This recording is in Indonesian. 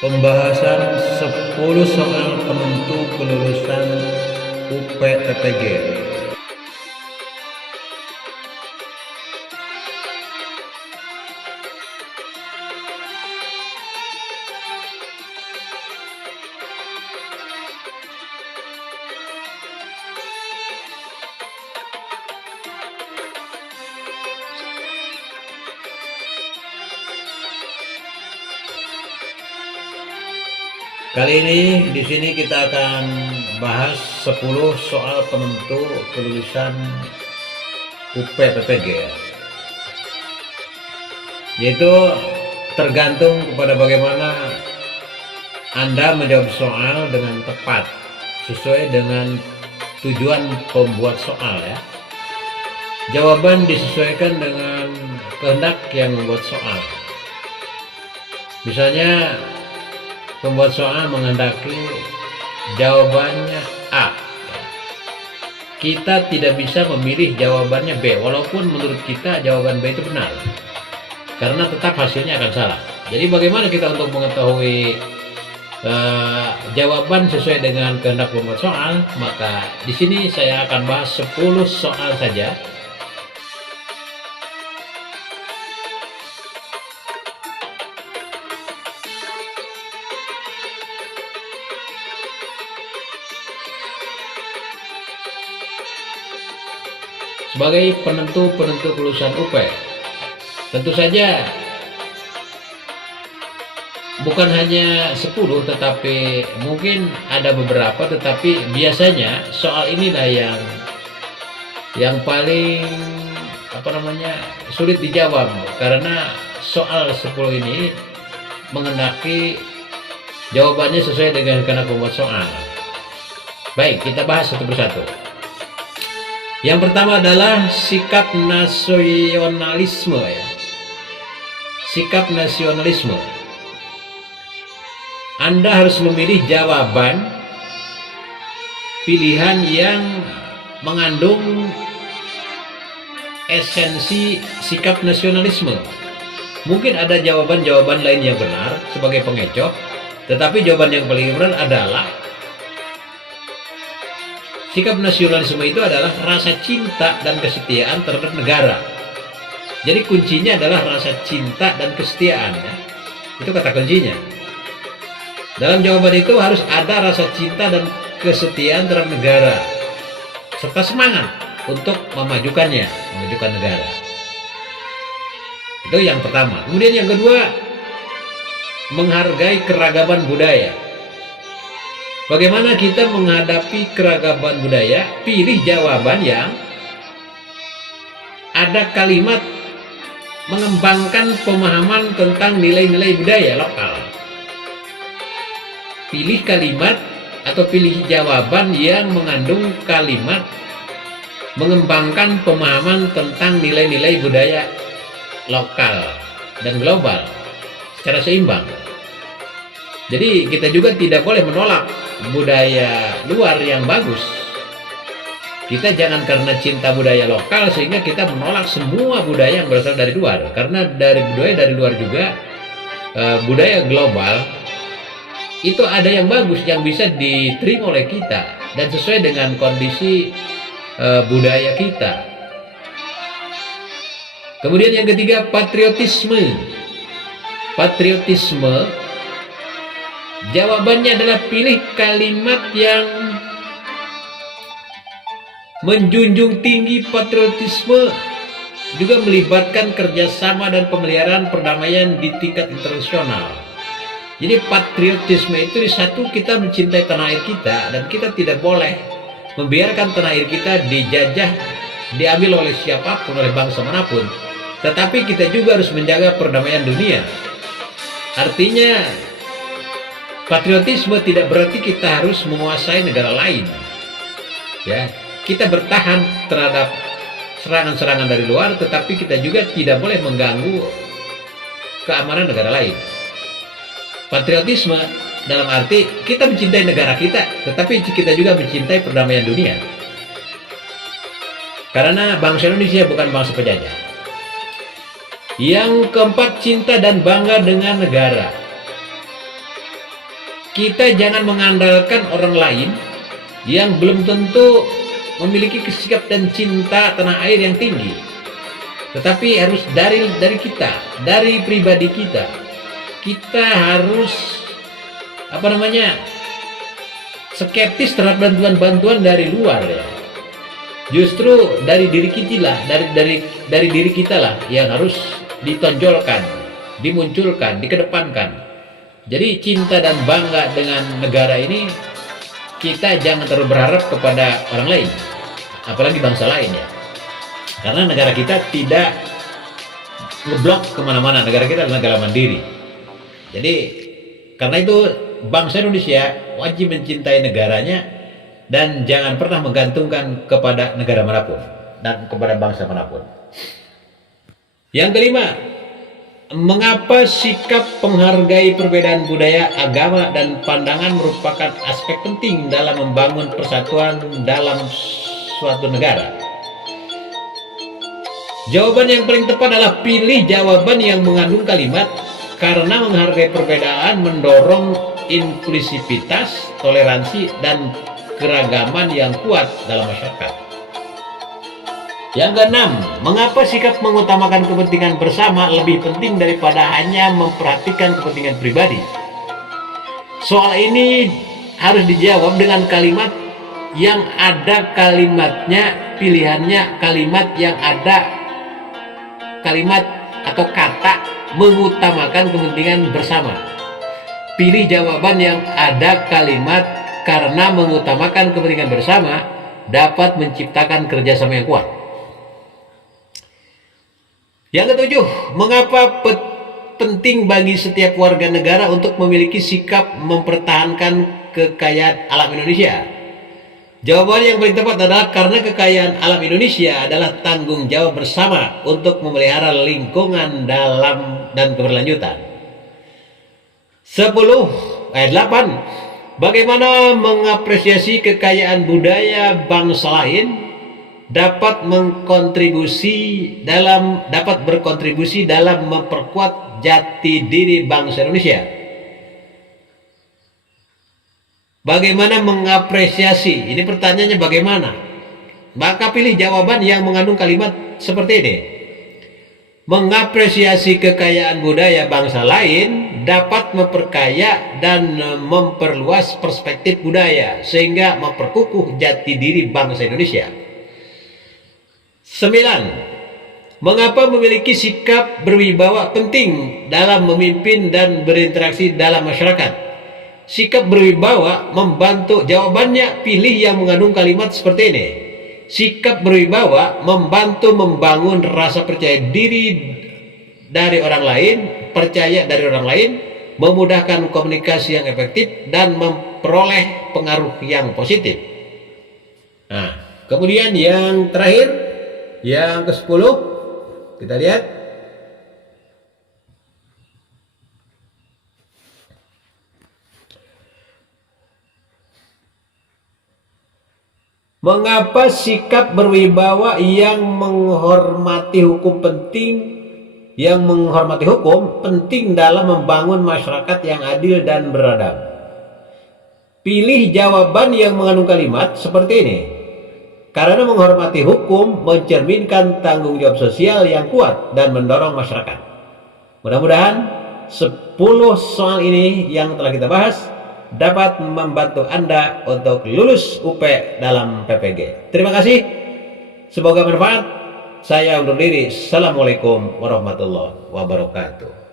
Pembahasan 10 soal penentu kelulusan UPTPG. Kali ini di sini kita akan bahas 10 soal penentu kelulusan UPTPG, yaitu tergantung kepada bagaimana Anda menjawab soal dengan tepat sesuai dengan tujuan pembuat soal ya. Jawaban disesuaikan dengan kehendak yang membuat soal. Misalnya pembuat soal menghendaki jawabannya A. Kita tidak bisa memilih jawabannya B, walaupun menurut kita jawaban B itu benar, karena tetap hasilnya akan salah. Jadi bagaimana kita untuk mengetahui jawaban sesuai dengan kehendak pembuat soal? Maka di sini saya akan bahas 10 soal saja. Sebagai penentu kelulusan UP, tentu saja bukan hanya 10, tetapi mungkin ada beberapa, tetapi biasanya soal inilah yang paling sulit dijawab, karena soal 10 ini menghendaki jawabannya sesuai dengan kehendak pembuat soal. Baik, kita bahas satu persatu. Yang pertama adalah sikap nasionalisme ya. Sikap nasionalisme. Anda harus memilih jawaban pilihan yang mengandung esensi sikap nasionalisme. Mungkin ada jawaban-jawaban lain yang benar sebagai pengecoh, tetapi jawaban yang paling benar adalah sikap nasionalisme itu adalah rasa cinta dan kesetiaan terhadap negara. Jadi kuncinya adalah rasa cinta dan kesetiaan ya. Itu kata kuncinya. Dalam jawaban itu harus ada rasa cinta dan kesetiaan terhadap negara, serta semangat untuk memajukan negara. Itu yang pertama. Kemudian yang kedua, menghargai keragaman budaya. Bagaimana kita menghadapi keragaman budaya? Pilih jawaban yang ada kalimat mengembangkan pemahaman tentang nilai-nilai budaya lokal. Pilih kalimat atau pilih jawaban yang mengandung kalimat mengembangkan pemahaman tentang nilai-nilai budaya lokal dan global secara seimbang. Jadi kita juga tidak boleh menolak budaya luar yang bagus. Kita jangan karena cinta budaya lokal sehingga kita menolak semua budaya yang berasal dari luar, karena dari budaya dari luar juga budaya global itu ada yang bagus yang bisa diterima oleh kita dan sesuai dengan kondisi budaya kita. Kemudian yang ketiga, patriotisme. Jawabannya adalah pilih kalimat yang menjunjung tinggi patriotisme, juga melibatkan kerjasama dan pemeliharaan perdamaian di tingkat internasional. Jadi patriotisme itu di satu, kita mencintai tanah air kita dan kita tidak boleh membiarkan tanah air kita dijajah, diambil oleh siapapun, oleh bangsa manapun. Tetapi kita juga harus menjaga perdamaian dunia. Artinya patriotisme tidak berarti kita harus menguasai negara lain. Ya, kita bertahan terhadap serangan-serangan dari luar, tetapi kita juga tidak boleh mengganggu keamanan negara lain. Patriotisme dalam arti kita mencintai negara kita, tetapi kita juga mencintai perdamaian dunia. Karena bangsa Indonesia bukan bangsa penjajah. Yang keempat, cinta dan bangga dengan negara. kita jangan mengandalkan orang lain yang belum tentu memiliki sikap dan cinta tanah air yang tinggi, tetapi harus dari kita, dari pribadi kita. Kita harus skeptis terhadap bantuan-bantuan dari luar ya. Justru dari diri kita lah, dari diri kita lah yang harus ditonjolkan, dimunculkan, dikedepankan. Jadi cinta dan bangga dengan negara ini, kita jangan terlalu berharap kepada orang lain, apalagi bangsa lain ya. Karena negara kita tidak ngeblok kemana-mana, negara kita adalah negara mandiri. Jadi karena itu bangsa Indonesia wajib mencintai negaranya dan jangan pernah menggantungkan kepada negara manapun dan kepada bangsa manapun. Yang kelima, mengapa sikap menghargai perbedaan budaya, agama, dan pandangan merupakan aspek penting dalam membangun persatuan dalam suatu negara? Jawaban yang paling tepat adalah pilih jawaban yang mengandung kalimat karena menghargai perbedaan mendorong inklusivitas, toleransi, dan keragaman yang kuat dalam masyarakat. Yang keenam, mengapa sikap mengutamakan kepentingan bersama lebih penting daripada hanya memperhatikan kepentingan pribadi? Soal ini harus dijawab dengan kalimat yang ada kalimatnya, pilihannya kalimat yang ada kalimat atau kata mengutamakan kepentingan bersama. Pilih jawaban yang ada kalimat karena mengutamakan kepentingan bersama dapat menciptakan kerjasama yang kuat. Yang ketujuh, mengapa penting bagi setiap warga negara untuk memiliki sikap mempertahankan kekayaan alam Indonesia? Jawaban yang paling tepat adalah karena kekayaan alam Indonesia adalah tanggung jawab bersama untuk memelihara lingkungan dalam dan keberlanjutan. 10 ayat 8, bagaimana mengapresiasi kekayaan budaya bangsa lain dapat berkontribusi dalam memperkuat jati diri bangsa Indonesia. Bagaimana mengapresiasi? Ini pertanyaannya bagaimana? Maka pilih jawaban yang mengandung kalimat seperti ini. Mengapresiasi kekayaan budaya bangsa lain dapat memperkaya dan memperluas perspektif budaya sehingga memperkukuh jati diri bangsa Indonesia. 9. Mengapa memiliki sikap berwibawa penting dalam memimpin dan berinteraksi dalam masyarakat? Sikap berwibawa membantu, jawabannya pilih yang mengandung kalimat seperti ini. Sikap berwibawa membantu membangun rasa percaya diri dari orang lain, memudahkan komunikasi yang efektif dan memperoleh pengaruh yang positif. Nah, kemudian yang terakhir, yang ke-10, kita lihat. Mengapa sikap berwibawa yang menghormati hukum penting dalam membangun masyarakat yang adil dan beradab? Pilih jawaban yang mengandung kalimat seperti ini. Karena menghormati hukum mencerminkan tanggung jawab sosial yang kuat dan mendorong masyarakat. Mudah-mudahan 10 soal ini yang telah kita bahas dapat membantu Anda untuk lulus UP dalam PPG. Terima kasih. Semoga bermanfaat. Saya undur diri. Assalamualaikum warahmatullahi wabarakatuh.